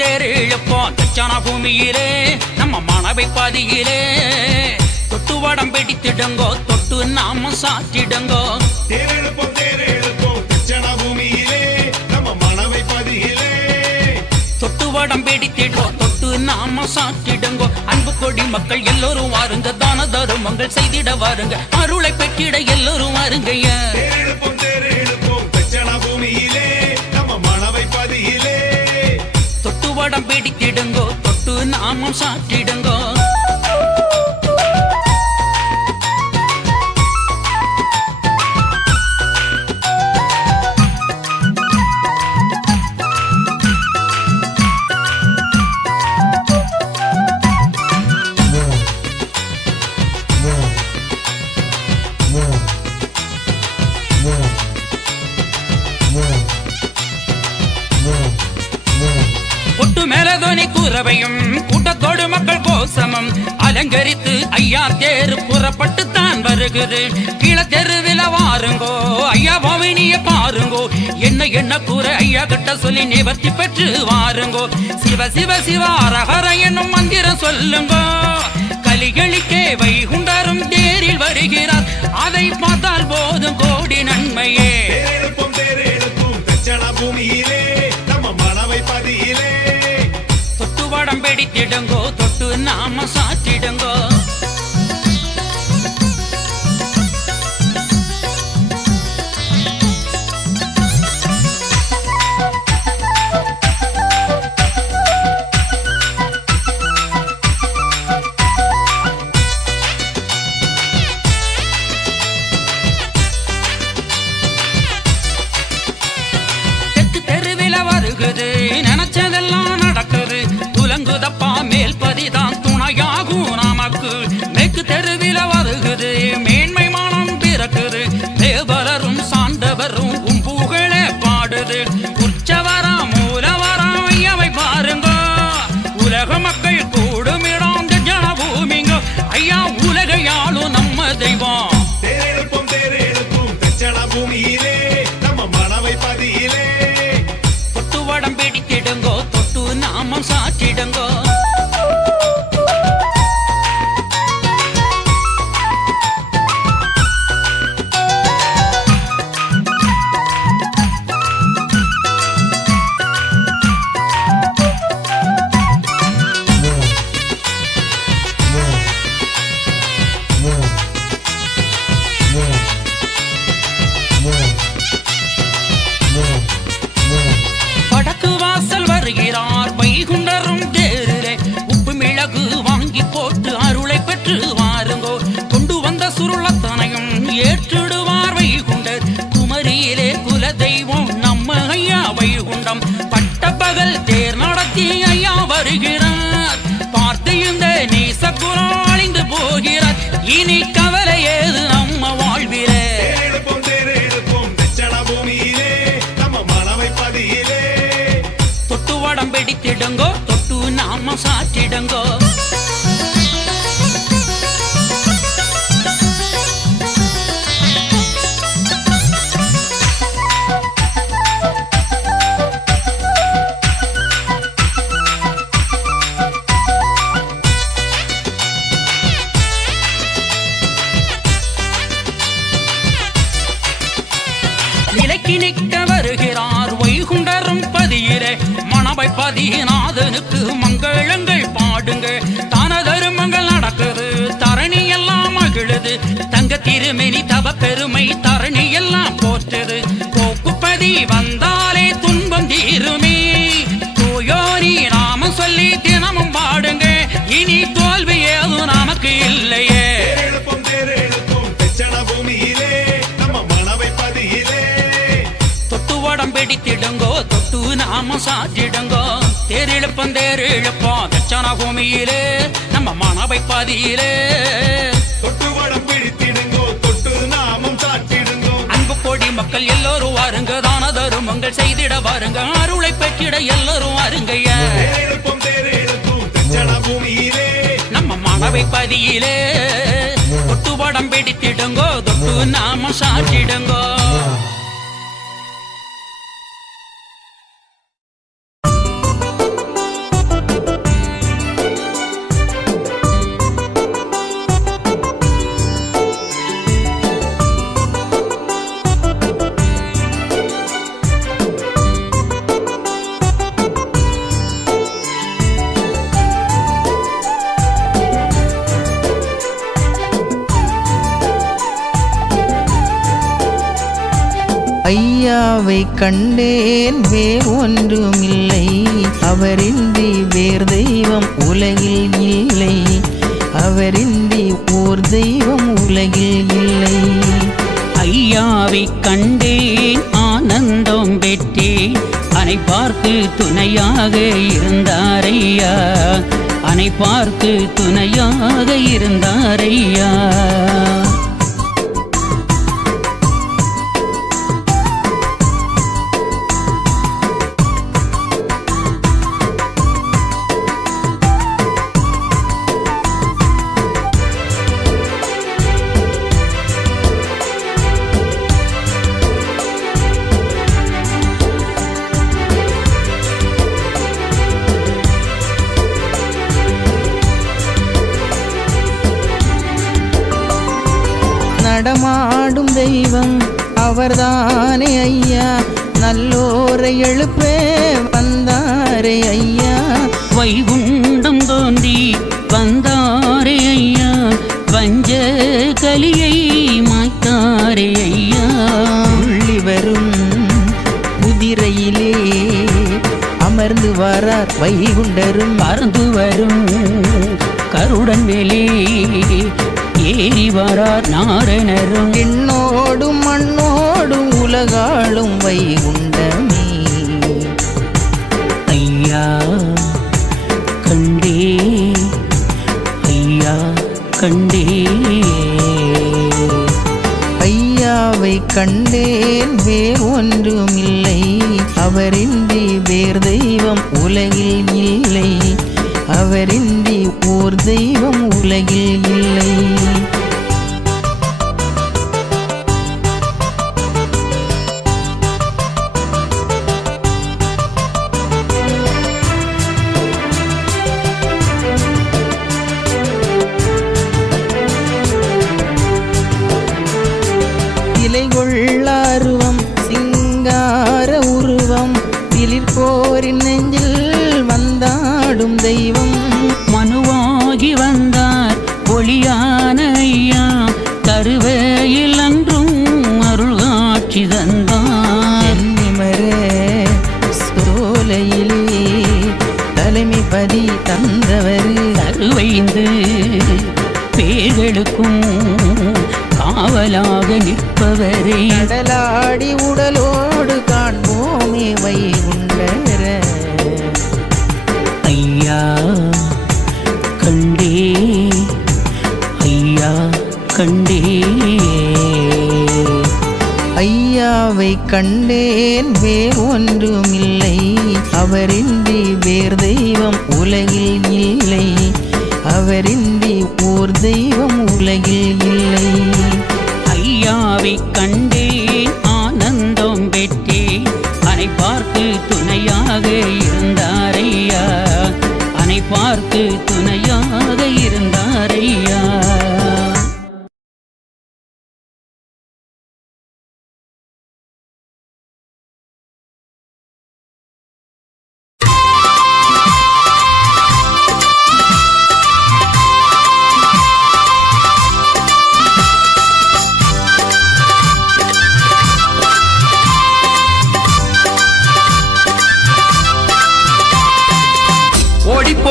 தேரிழுப்போம் தச்சான பூமியிலே நம்ம மனவை பாதியிலே தொட்டு வடம் பிடித்திடுங்கோ தொட்டு நாம சாத்திடுங்கோ. தேரிழுப்போம் தச்சான பூமியிலே நம்ம மனவை பாதியிலே தொட்டு வடம் பிடித்திடுவோம் தொட்டு நாம சாத்திடுங்கோ. அன்பு கொடி மக்கள் எல்லோரும் வாருங்க, தான தருமங்கள் செய்திட வாருங்க, அருளை பெற்றிட எல்லோரும் வாருங்க. தேரிழுப்போம் தச்சான பூமியிலே நம்ம மனவை பாதியிலே தொட்டு வடம் பிடித்திடுங்கோ தொட்டு நாமம் சாற்றிடுங்கோ. கொட்டு மேலதோனி கூறவையும் கூட்டத்தோடு மக்கள் கோசமும் அலங்கரித்து ஐயா தேர் புறப்பட்டு தான் வருகுது. கீழ தெருவில வாருங்கோ ஐயா பவனிய பாருங்கோ, என்ன என்ன கூற ஐயா கிட்ட சொல்லி நிவர்த்தி பெற்று வாருங்கோ. சிவ சிவ சிவ அரஹர என்னும் மந்திரம் சொல்லுங்கோ. கலிகளிக்கே வைகுண்டரும் தேரில் வருகிறார், அதை பார்த்தால் போதும் கோடி நன்மையே. தச்சான பூமியிலே நம்ம மனவை பாதியிலே தொட்டு வடம் பிடித்திடுங்கோ தொட்டு நாம சாத்திடுங்கோ. தெற்கு தெருவில வருகுது நினைச்சதெல்லாம் நடக்குது, துலங்குதப்பா மேல் பதிதான் துணையாகும் நமக்கு. மேற்கு தெருவில வருகுது மேன்மை மானம் பிறக்குது, தேவலரும் சாண்டவரும் புகழ பாடுது. உற்சவரா மூலவரா ஐயாவை பாருங்கோ, உலக மக்கள் கூடுமிடம் ஜன பூமிங்கோ. ஐயா உலகையாளும் நம்ம தெய்வம். தேரிழுப்போம் தச்சான பூமியிலே நம்ம மனவை பாதியிலே தொட்டு வடம் பிடித்திடுங்கோ தொட்டு நாமம் சாற்றிடுங்கோ. வடக்கு வாசல் வருகிறார் வைகுண்டரும் தேரிலே, உப்பு மிளகு வாங்கி போட்டு அருளை பெற்று வாருங்கோ. கொண்டு வந்த சுருளத்தனையும் ஏற்றிடுவார் வைகுண்டர், குமரியிலே குல தெய்வம் நம்ம ஐயா வைகுண்டம். பட்ட பகல் தேர் நடத்தி ஐயா வருகிறார், பார்த்து இந்த நீசக்குலம் அழிந்து போகிறார், இனி கவலை ஏது நம்ம வாழ்விலே. தச்சான பூமியிலே நம்ம மனவை பாதியிலே தொட்டு வடம் பிடித்திடுங்கோ தொட்டு நாம சாற்றிடுங்கோ. மனவை பதிநாதனுக்கு மங்களங்கள் பாடுங்க. தான தருமங்கள் நடக்குது, தரணி எல்லாம் மகிழுது. தங்க திருமேனி தவ பெருமை தரணி எல்லாம் போற்றுது. போக்குப்பதி வந்தாலே துன்பம் தீருமே. தூயோனி நாம சொல்லி தினமும் பாடுங்க. இனி தோல்வி ஏதும் நமக்கு இல்லையே. தேரெழுப்போம் தேரெழுப்போம் தெச்சன பூமியிலே நம்ம மனவை பதியிலே. தொட்டு வடம் பிடித்திடுங்கோ, தொட்டு நாம சாற்றிடுங்கோ. தேரெழுப்பம் தேரெழுப்போம் தட்சண பூமியிலே நம்ம மனவை பதியிலே. தொட்டு வடம் பிடித்திடுங்கோ, தொட்டு நாமம் சாற்றிடுங்கோ. அன்பு கோடி மக்கள் எல்லோரும் வாருங்க, தான தருமங்கள் செய்திட வாருங்க. அருளை பெற்றிட எல்லோரும் வாருங்கய்யா. தேரெழுப்போம் தேரெழுப்போம் தெச்சன பூமியிலே நம்ம மனவை பதியிலே. தொட்டு வடம் பிடித்திடுங்கோ, தொட்டு நாம சாற்றிடுங்கோ. ஐயாவை கண்டேன் வேறு ஒன்றுமில்லை, அவரின்றி வேறு தெய்வம் உலகில் இல்லை, அவரின்றி ஓர் தெய்வம் உலகில் இல்லை. ஐயாவை கண்டேன் ஆனந்தம் பெற்றேன், அனை பார்த்து துணையாக இருந்தாரையா, அனை பார்த்து துணையாக இருந்தாரையா. நடமாடும் தெய்வம் அவர்தானே ஐயா, நல்லோரை எழுப்பே வந்தாரே ஐயா. வைகுண்டம் தோன்றி வந்தாரே ஐயா, வஞ்ச கலியை மாய்த்தாரே ஐயா. உள்ளி வரும் குதிரையிலே அமர்ந்து வரார் வைகுண்டரும், பறந்து வரும் கருடன் மேலே ஏறி வரார் நாரணரும். என்னோடும் மண்ணோடும் உலகாளும் வைகுண்டமே. ஐயா கண்டே, ஐயா கண்டே. ஐயாவை கண்டேன் வேறு ஒன்றுமில்லை, அவரின்றி வேறு தெய்வம் உலகில் இல்லை, அவரின்றி ஓர் தெய்வம் உலகில் இல்லை. இலைகொள்ளாருவம் சிங்கார உருவம், பிளிர்போரின் நெஞ்சில் வந்தாடும் தெய்வம். மனுவாகி வந்தார் ஒளியான ஐயா, கருவையில் அன்றும் அருள் காட்சி தந்தார். எண்ணிமர சோலையிலே தலைமை பதி தந்தவர், கருவைந்து பேர்களுக்கும் காவலாக நிற்பவரே. கடலாடி உடலோடு காண்போமே வைகுண்டர. ஐயா கண்டே, ஐயா கண்டே. ஐயாவை கண்டேன் வேறு ஒன்றுமில்லை, அவரின்றி வேறு தெய்வம் உலகில் இல்லை, அவரின்றி ஓர் தெய்வம் உலகில் இல்லை. ஐயாவை கண்டேன் ஆனந்தம் பெற்றேன், அனை பார்த்து துணையாக இருந்தாரையா, அனை பார்த்து துணையாக இருந்தாரையா.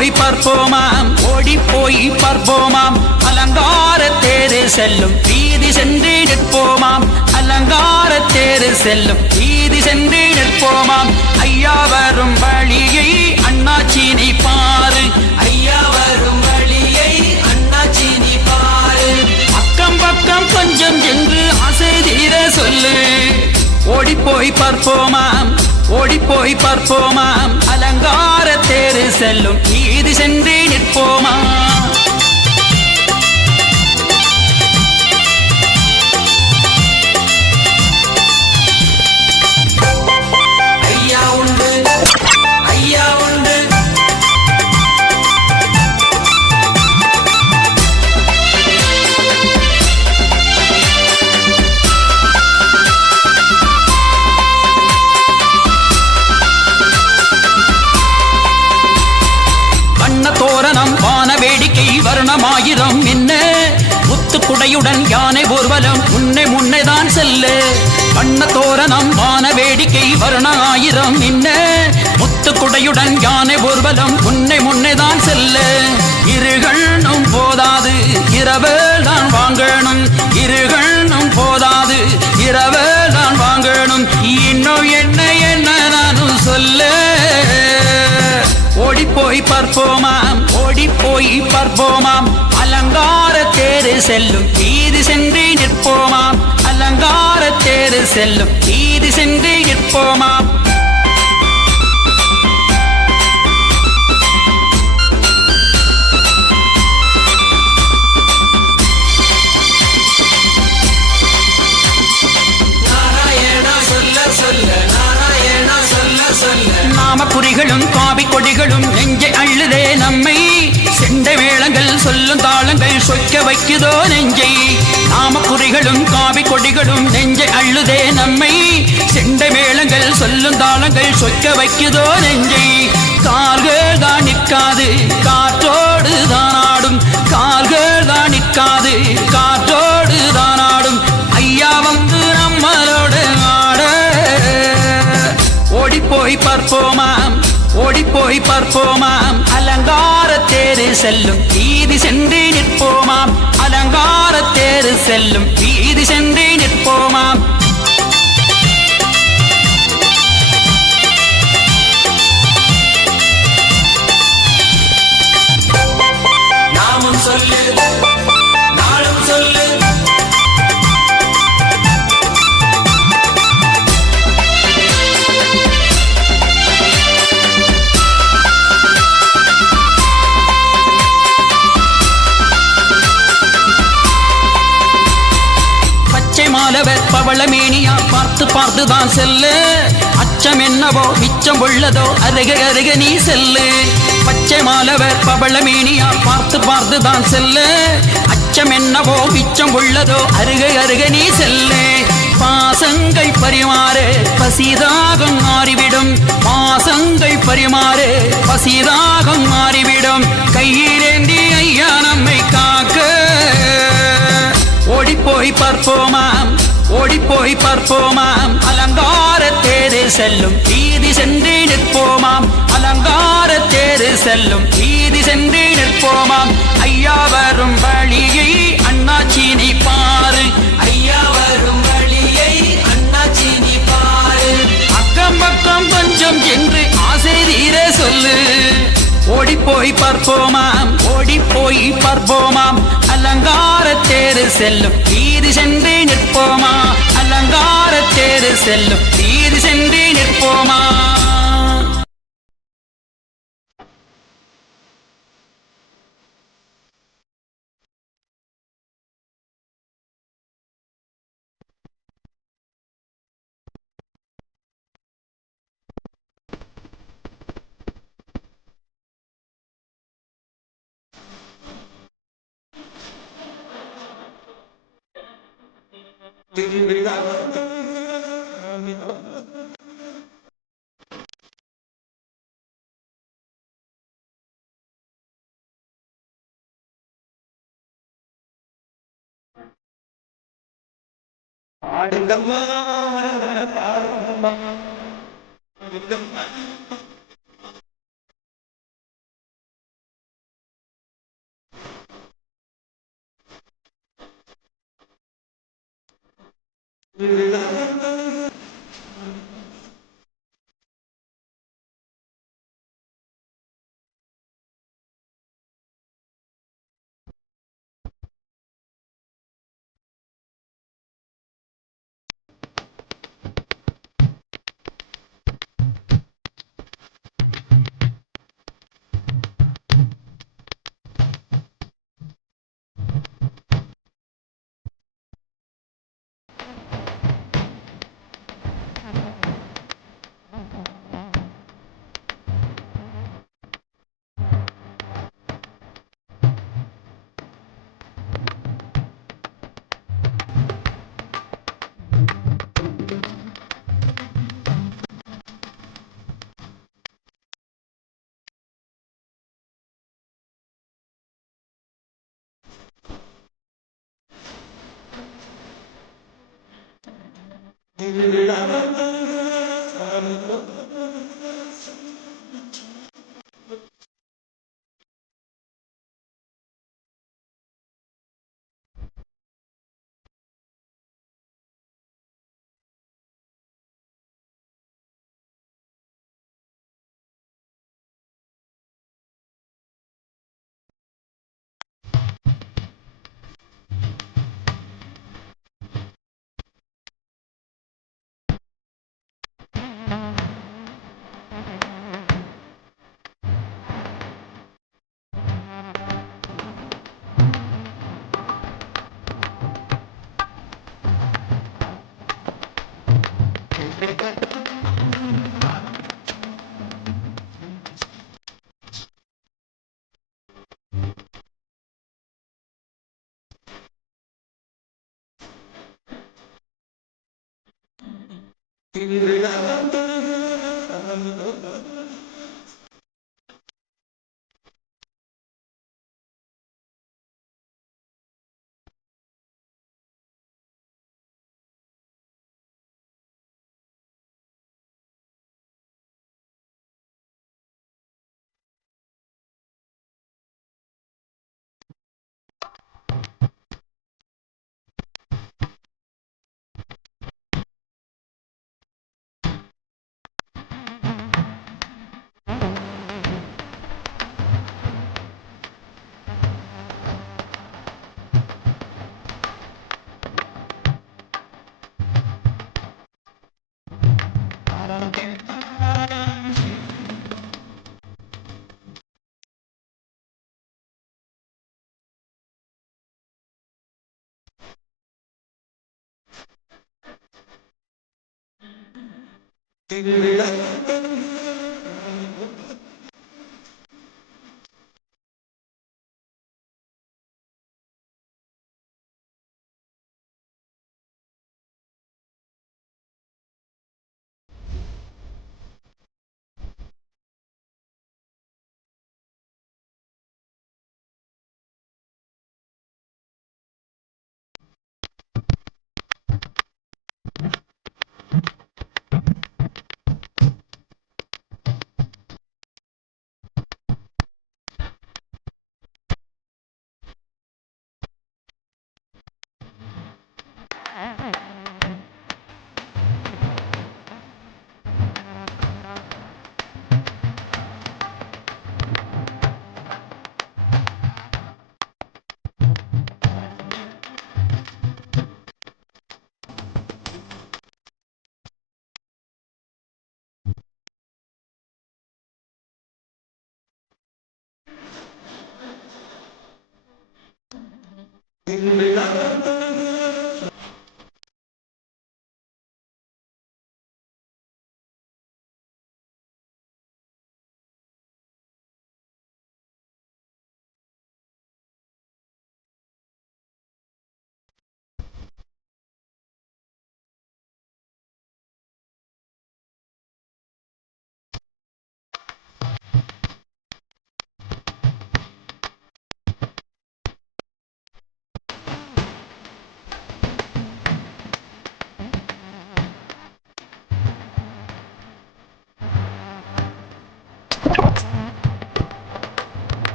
போய் பார்ப்போமாம் ஓடி போய் பார்ப்போமாம் அலங்கார தேரு செல்லும் வீதி சென்று நிற்போமாம் அலங்கார தேரு செல்லும் வீதி சென்று நிற்போமாம் ஐயா வரும் வழியை அண்ணாச்சி நீ பாரு ஐயா வரும் வழியை அண்ணாச்சி நீ பாரு அக்கம் பக்கம் கொஞ்சம் என்று ஆசை தீர சொல்லு ஓடி போய் பார்ப்போமாம் ஓடி போய் பார்ப்போமாம் அலங்கார தேரு செல்லும் வீதி சென்று நிற்போமாம் ஐயா உண்டு ஐயா உண்டு தோரணம் வான வேடிக்கை வருணமாயிரம் என்ன முத்துக்குடையுடன் யானை ஊர்வலம் முன்னேதான் செல்லு வண்ண தோரணம் வான வேடிக்கை வருணாயிரம் என்ன முத்துக்குடையுடன் யானை ஊர்வலம் முன்னேதான் செல்லு இருகண்ணும் போதாது இரவேல் தான் வாங்கணும் இருகண்ணும் போதாது இரவேல் தான் வாங்கணும் இன்னும் என்ன என்ன நானும் சொல்ல ஓடி போய் பார்ப்போமாம் ஓடி போய் பார்ப்போமாம் அலங்கார தேரு செல்லும் வீதி சென்று நிற்போமாம் அலங்கார தேரு செல்லும் வீதி சென்று நிற்போமாம் நாமக்குறிகளும் காவி கொடிகளும் நெஞ்சை அள்ளுதே நம்மை செண்டை மேளங்கள் சொல்லும் தாளங்கள் சொக்க வைக்குதோ நெஞ்சை நாமக்குறிகளும் காவி கொடிகளும் நெஞ்சை அள்ளுதே நம்மை செண்டை மேளங்கள் சொல்லும் தாளங்கள் சொக்க வைக்குதோ நெஞ்சை கால்கள் தான் நிற்காது காற்றோடு தான் ஆடும் கால்கள் தான் நிற்காது காற்றோடு தான் ஆடும் ஐயா வந்து நம்மளோடு ஆட ஓடி போய் பார்ப்போமாம் ஓடி போய் பார்ப்போமாம் அலங்கார தேரு செல்லும் வீதி சென்று நிற்போமாம் அலங்கார தேரு செல்லும் வீதி சென்று நிற்போமாம் நாமும் சொல்லு நாளும் சொல்லு மாலவர் பவளமேனியா பார்த்து பார்த்துதான் செல்லு அச்சம் என்னவோ மிச்சம் உள்ளதோ அருக அருக நீ செல்லு பச்சை மாலவர் பவளமேனியா பார்த்து பார்த்துதான் செல்லு அச்சம் என்னவோ மிச்சம் உள்ளதோ அருக அருக நீ செல்லு பாசங்கள் பரிமாறு பசிதாகம் மாறிவிடும் பாசங்கள் பரிமாறு பசிதாகம் மாறிவிடும் கையிலேந்தி ஐயா நம்மை காக்க ஓடி போய் பார்ப்போமாம் ஓடி போய் பார்ப்போமாம் அலங்கார தேரு செல்லும் வீதி சென்று நிற்போமாம் அலங்கார தேரு செல்லும் வீதி சென்று நிற்போமாம் ஐயா வரும் வழியை அண்ணாச்சி நீ பாரு ஐயா வரும் வழியை அண்ணாச்சி நீ பாரு அக்கம் பக்கம் கொஞ்சம் என்று ஆசை தீர சொல்லு ஓடி போய் பார்ப்போமாம் ஓடி போய் பார்ப்போமாம் அலங்கார தேரு செல்லும் வீதி சென்று நிற்போமா அலங்கார தேரு செல்லும் வீதி சென்று நிற்போமா ஆடுங்கம்மா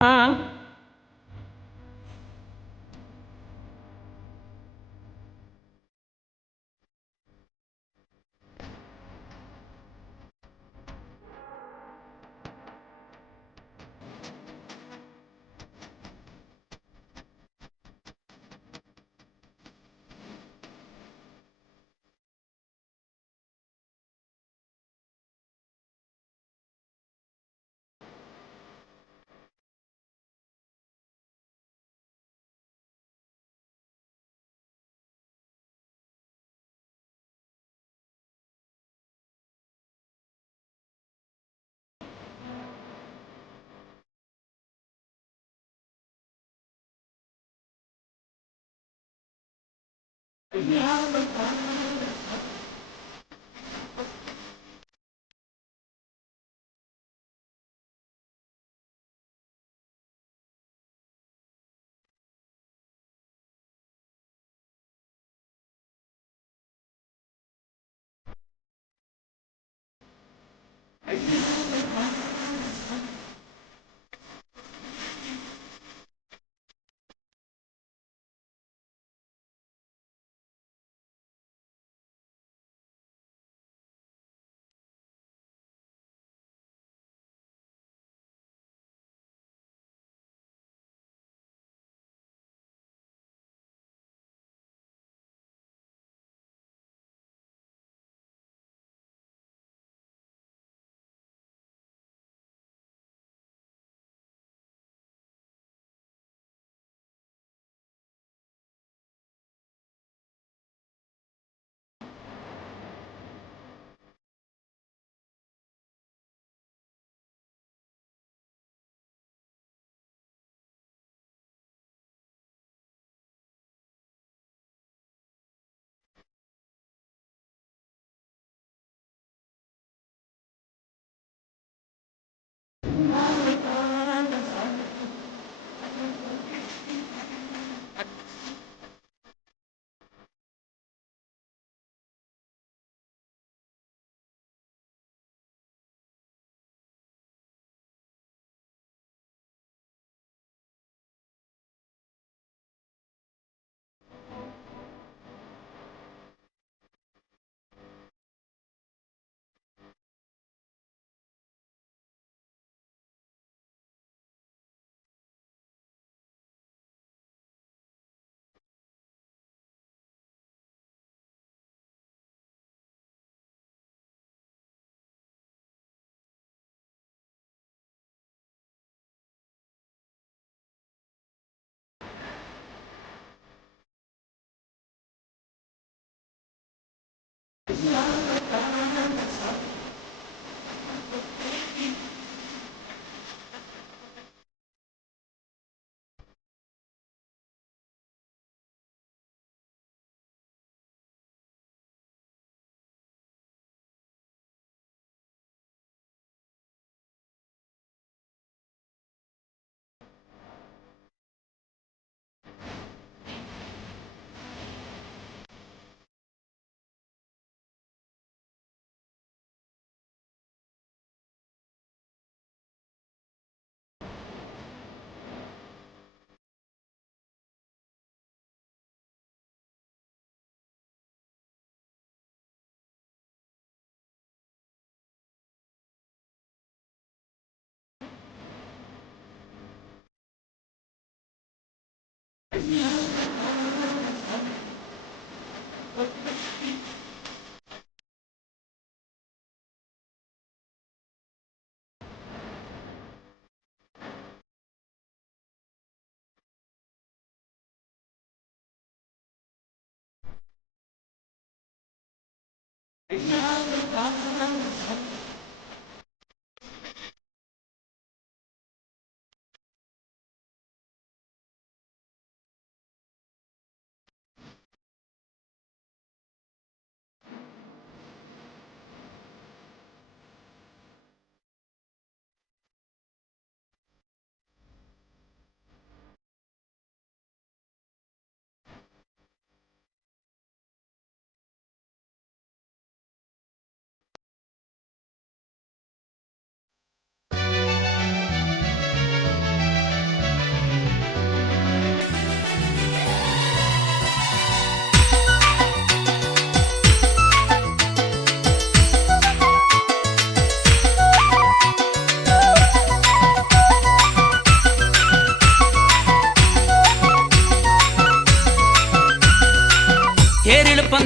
ஆ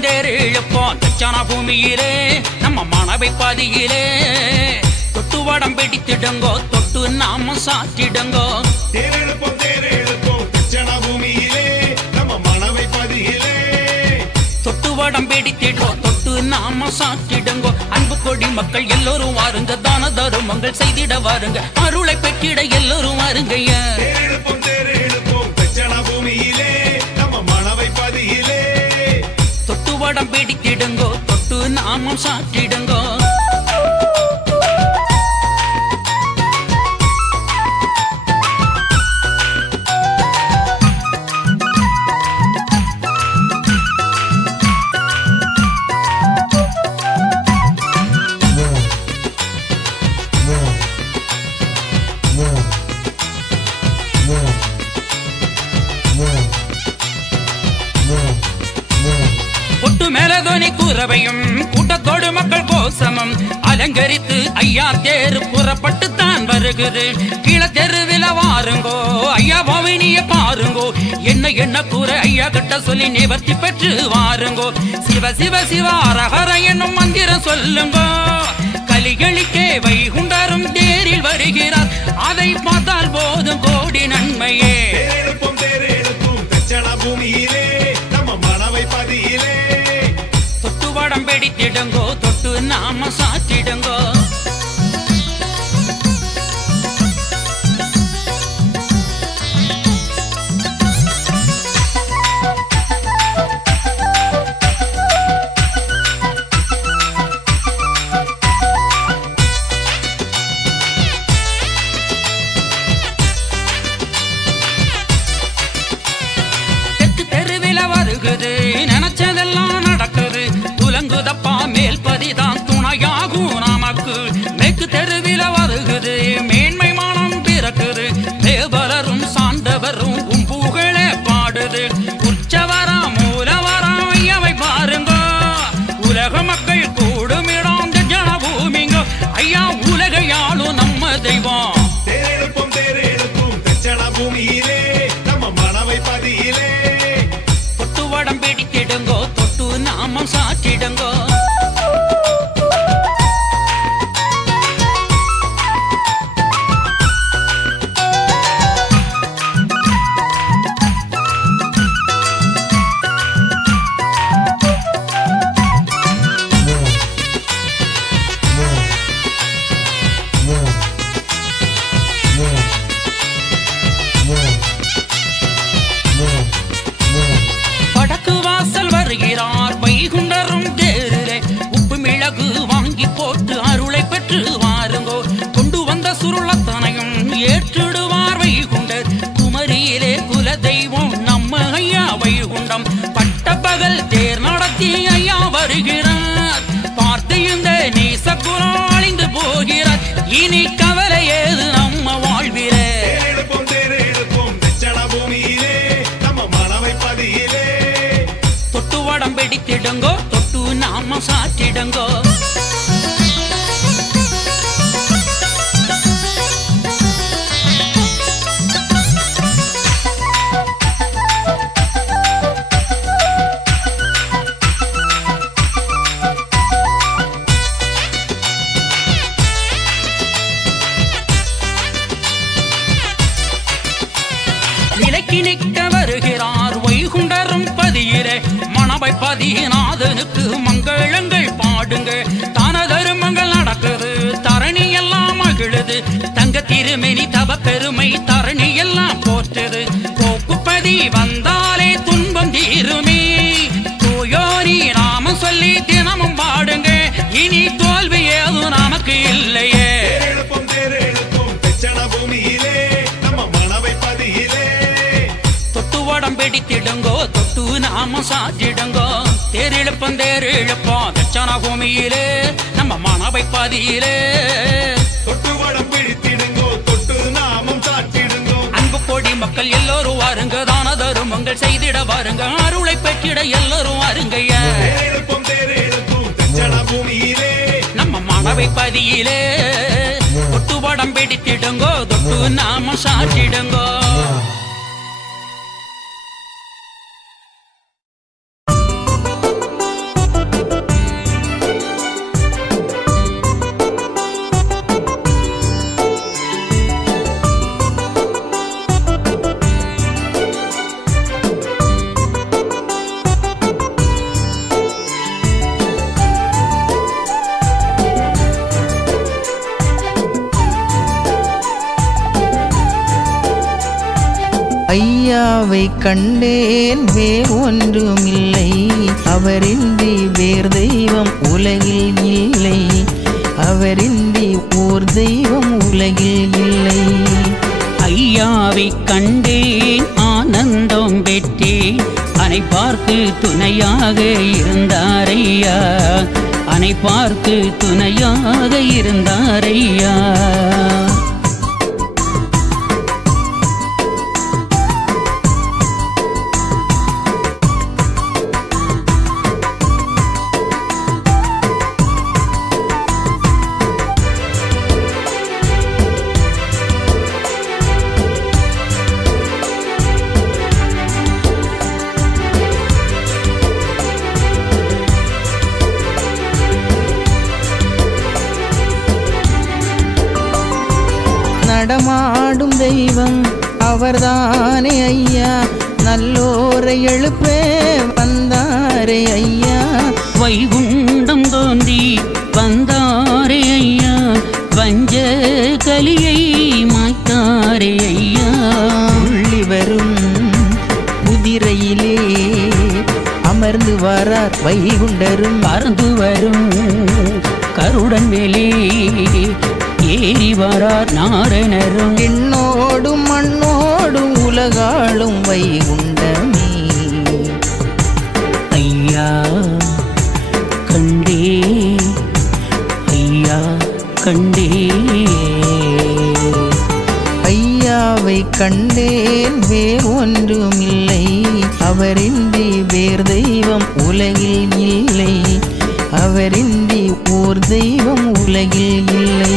தேர் இழுப்போம் தச்சான பூமியிலே நம்ம மனவை பாதியிலே தொட்டு வடம் பிடித்திடுங்கோ தொட்டு நாம சாத்திடுங்கோ தேர் இழுப்போம் தச்சான பூமியிலே நம்ம மனவை பாதியிலே தொட்டு வடம் பிடித்திடோ தொட்டு நாம சாத்திடுங்கோ அன்பு கொடி மக்கள் எல்லோரும் வாருங்க தான தருமங்கள் செய்திட வாருங்க அருளை பெற்றிட எல்லோரும் வாருங்க தேர் இழுப்போம் தச்சான பூமியிலே நம்ம மனவை பாதியிலே தொட்டு வடம் பிடித்திடுங்கோ தொட்டு நாமம் சாற்றிடுங்கோ பொட்டு மேலதோனி கூறவையும் கூட்டத்தோடு மக்கள் கோசமும் அலங்கரித்து ஐயா தேர் புறப்பட்டு தான் வருகுது கீழ தெருவில வாருங்கோ ஐயா பவனிய பாருங்கோ என்ன என்ன கூற ஐயா கிட்ட சொல்லி நிவர்த்தி பெற்று வாருங்கோ சிவ சிவ சிவ அரஹர என்னும் மந்திரம் சொல்லுங்கோ கலிகளிக்கே வைகுண்டரும் தேரில் வருகிறார் அதை பார்த்தால் போதும் கோடி நன்மையே தேர் இழுப்போம் தச்சான பூமியிலே நம்ம மனவை பாதியிலே தொட்டு வடம் பிடித்திடுங்கோ தொட்டு நாம சாத்திடுங்கோ தெற்கு தெருவில வருகுது நினைச்சதெல்லாம் நடக்குது துலங்குதப்பா மேல் இனி கவலை ஏது நம்ம வாழ்விலே. தேர் எழுப்போம் தட்சண பூமியிலே நம்ம மனவை பதியிலே. தொட்டு வடம் பிடித்திடுங்கோ, தொட்டு நாம சாற்றிடுங்கோ. நிலைக்கு நிற்க வருகிறார் வைகுண்டரும் பதியிலே. மனவை பதிநாதனுக்கு மங்களங்கள் பாடுங்க. தான தருமங்கள் நடக்குது, தரணி எல்லாம் மகிழுது. தங்க திருமேனி தவ பெருமை தரணி எல்லாம் போற்றுது. போக்குப்பதி வந்தாலே துன்பம் தீருமே. தூயோரி நாம சொல்லி தினமும் பாடுங்க. இனி தோல்வி ஏதும் நமக்கு இல்லையே. தேர் எழுப்போம் தட்சண பூமியிலே நம்ம மனவை பதியிலே. தொட்டு வடம் பிடித்திடுங்கோ, தொட்டு நாம சாற்றிடுங்கோ. தேர் இழுப்போம் தட்சண பூமியிலே நம்ம மனவை பதியிலே. தொட்டு வடம் பிடித்திடுங்கோ, தொட்டு நாமம் சாற்றிடுங்கோ. அன்பு கோடி மக்கள் எல்லோரும் வாருங்க. தான தருமங்கள் செய்திட வாருங்க. அருளை பெற்றிட எல்லோரும் வாருங்கய்யா. தேர் எழுப்போம் தட்சண பூமியிலே நம்ம மனவை பதியிலே. தொட்டு வடம் பிடித்திடுங்கோ, தொட்டு நாம சாற்றிடுங்கோ. ஐயாவை கண்டேன் வேறு ஒன்றுமில்லை. அவரின்றி வேறு தெய்வம் உலகில் இல்லை. அவரின்றி ஓர் தெய்வம் உலகில் இல்லை. ஐயாவை கண்டேன் ஆனந்தம் பெற்றேன். அனை பார்த்து துணையாக இருந்தாரையா. அனை பார்த்து துணையாக இருந்தாரையா. நடமாடும் தெய்வம் அவர்தானே ஐயா. நல்லோரை எழுப்பே வந்தாரே ஐயா. வைகுண்டம் தோன்றி வந்தாரே ஐயா. வஞ்ச கலியை மாய்த்தாரே ஐயா. உள்ளி வரும் குதிரையிலே அமர்ந்து வரார் வைகுண்டரும். பறந்து வரும் கருடன் மேலே ஏறி வரார் நாரணரும். என்னோடும் மண்ணோடும் உலகாளும் வைகுண்டமே. ஐயா கண்டே, ஐயா கண்டே. ஐயாவை கண்டேன் வேறு ஒன்றுமில்லை. அவரின்றி வேறு தெய்வம் உலகில் இல்லை. அவரின்றி ஓர் தெய்வம் உலகில் இல்லை.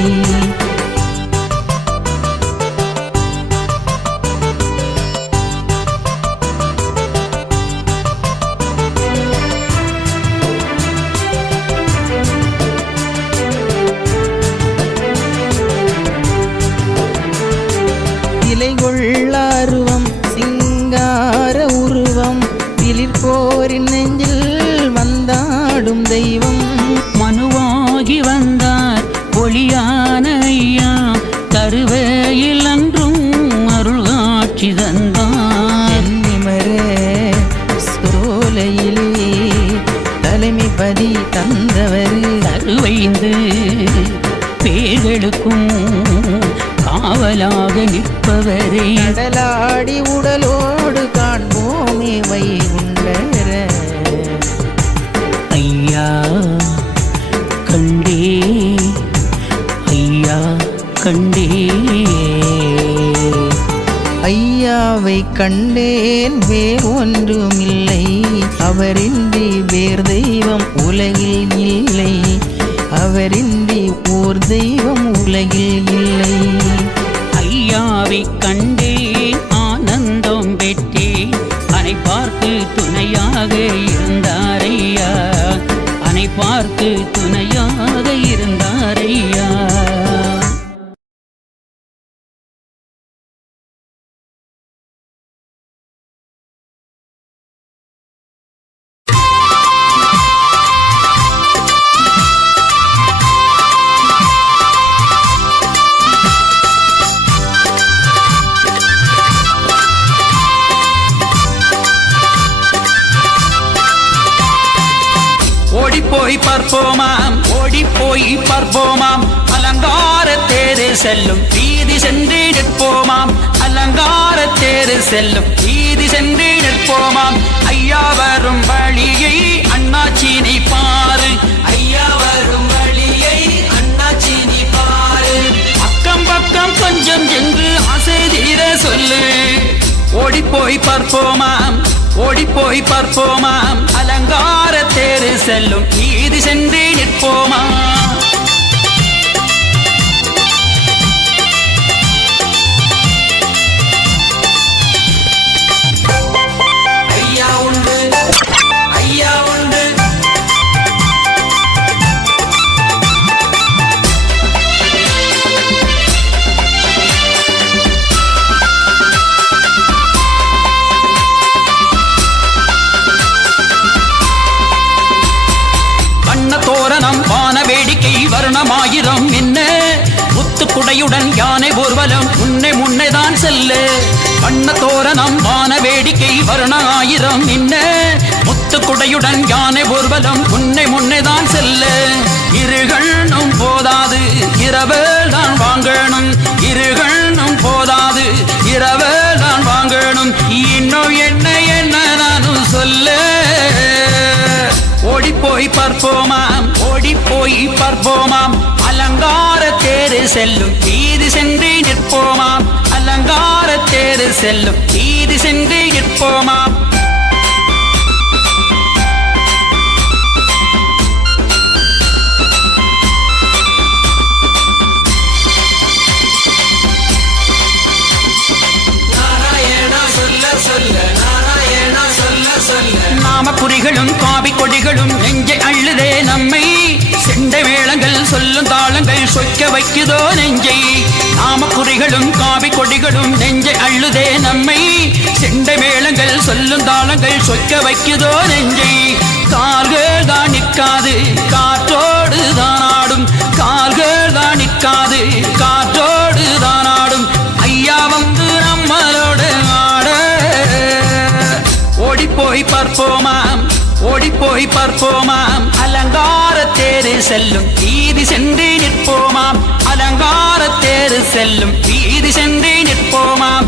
இலைகொள்ளாருவம் சிங்கார உருவம் இலிர்போரின் நெஞ்சில் வந்தாடும் தெய்வம். மனுவாகி வந்தார் ஒளியான ஐயா. தருவையில் அன்றும் அருள் காட்சி தந்தார். எண்ணிமர சோலையிலே தலைமை பதி தந்தவர். தருவைந்து பேர்களுக்கும் காவலாக நிற்பவரே. கடலாடி உடலோடு காண்போமே வைகுண்டர. ஐயா கண்டே, ஐயா ஐயாவை கண்டேன் வேறு ஒன்றுமில்லை, அவரின்றி வேறு தெய்வம் உலகில் இல்லை, அவரின்றி ஓர் தெய்வம் உலகில் இல்லை. ஐயாவை கண்டேன் ஆனந்தம் பெற்றேன், அனை பார்த்து துணையாக இருந்தார் ஐயா, அனை பார்த்து துணையாக இருந்தார் ஐயா. ஓடிப்போய் பார்ப்போமாம், ஓடிப்போய் பார்ப்போமாம், அலங்கார தேரு செல்லும் வீதி சென்று நிற்போமாம், அலங்கார தேரு செல்லும் வீதி சென்று நிற்போமாம். ஐயா வரும் வழியை அண்ணாச்சினை பாரு, ஐயா வரும் வழியை அண்ணாச்சினை பாரு, அக்கம் பக்கம் கொஞ்சம் என்று ஆசை தீர சொல்லு. ஓடிப்போய் பார்ப்போமாம், ஓடிப்போய் பார்ப்போமாம், அலங்கார தேரு செல்லும் வீதி சென்று நிற்போமாம். ஐயா உண்டு, ஐயா உண்டு, தோரணம் வான வேடிக்கை வருணமாயிரம் என்ன, முத்துக்குடையுடன் யானை ஊர்வலம் உன்னை முன்னைதான் செல்லு. வண்ண தோரணம் வான வேடிக்கை வருணாயிரம் என்ன, முத்துக்குடையுடன் யானை ஊர்வலம் உன்னை முன்னைதான் செல்லு. இருகண்ணும் போதாது இரவேல் தான் வாங்கணும், இருகண்ணும் போதாது இரவேல் தான் வாங்கணும், இன்னும் என்ன என்ன நானும் சொல்லு. ஓடிப்போய் பார்ப்போமாம், ஓடிப்போய் பார்ப்போமாம், அலங்கார தேரு செல்லும் வீதி சென்று நிற்போமாம், அலங்கார தேரு செல்லும் வீதி சென்று நிற்போமாம். நாமக்குறிகளும் காவி கொடிகளும் நெஞ்சை அள்ளுதே நம்மை, செண்டை மேளங்கள் சொல்லும் தாளங்கள் சொக்க வைக்குதோ நெஞ்சை. நாமக்குறிகளும் காவி கொடிகளும் நெஞ்சை அள்ளுதே நம்மை, செண்டை மேளங்கள் சொல்லும் தாளங்கள் சொக்க வைக்குதோ நெஞ்சை. கால்கள் தான் நிற்காது காற்றோடு தானாடும், கால்கள் தான் நிற்காது காற்றோடு தானாடும், ஐயா வந்து நம்மளோடு ஆட. ஓடிப்போய் பார்ப்போமாம், ஓடிப்போய் பார்ப்போமாம், அலங்கார தேரு செல்லும் வீதி சென்று நிற்போமாம், அலங்கார தேரு செல்லும் வீதி சென்று நிற்போமாம்.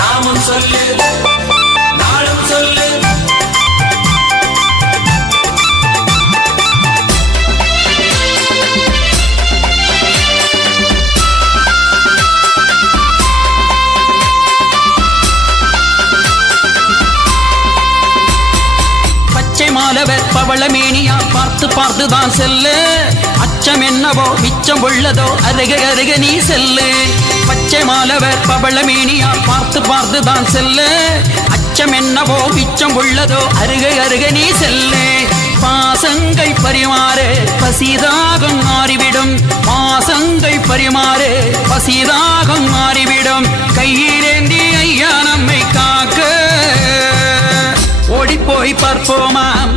நாமும் சொல்லு நாளும் சொல்லு, மாலவர் பவளமேனியா பார்த்து பார்த்துதான் செல்லு, அச்சம் என்னவோ மிச்சம் உள்ளதோ அருக அருக நீ செல்லு. பச்சை மாலவர் பவளமேனியா பார்த்து பார்த்துதான் செல்லு, அச்சம் என்னவோ மிச்சம் உள்ளதோ அருக அருக நீ செல்லு. பாசங்கள் பரிமாறு பசிதாகம் மாறிவிடும், பாசங்கள் பரிமாறு பசிதாகம் மாறிவிடும், கையிலேந்தி ஐயா நம்மை காக்க. ஓடிப்போய் பார்ப்போமாம்,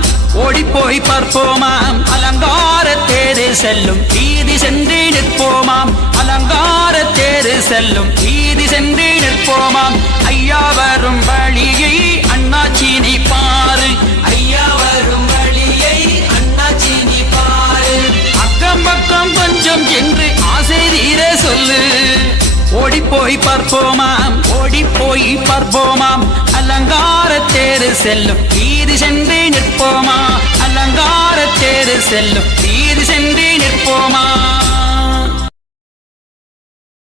ஓடிப்போய் பார்ப்போமாம், அலங்கார தேரு செல்லும் வீதி சென்று நிற்போமாம், அலங்கார தேரு செல்லும் வீதி சென்று நிற்போமாம். ஐயா வரும் வழியை அண்ணாச்சினை பாரு, ஐயா வரும் வழியை அண்ணாச்சினை பாரு, அக்கம் பக்கம் கொஞ்சம் என்று ஆசை தீர சொல்லு. ஓடிப்போய் பார்ப்போமாம், ஓடிப்போய் பார்ப்போமாம், அலங்கார தேரு செல்லும் வீதி சென்று நிற்போமா, அலங்கார தேரு செல்லும் வீதி சென்று நிற்போமா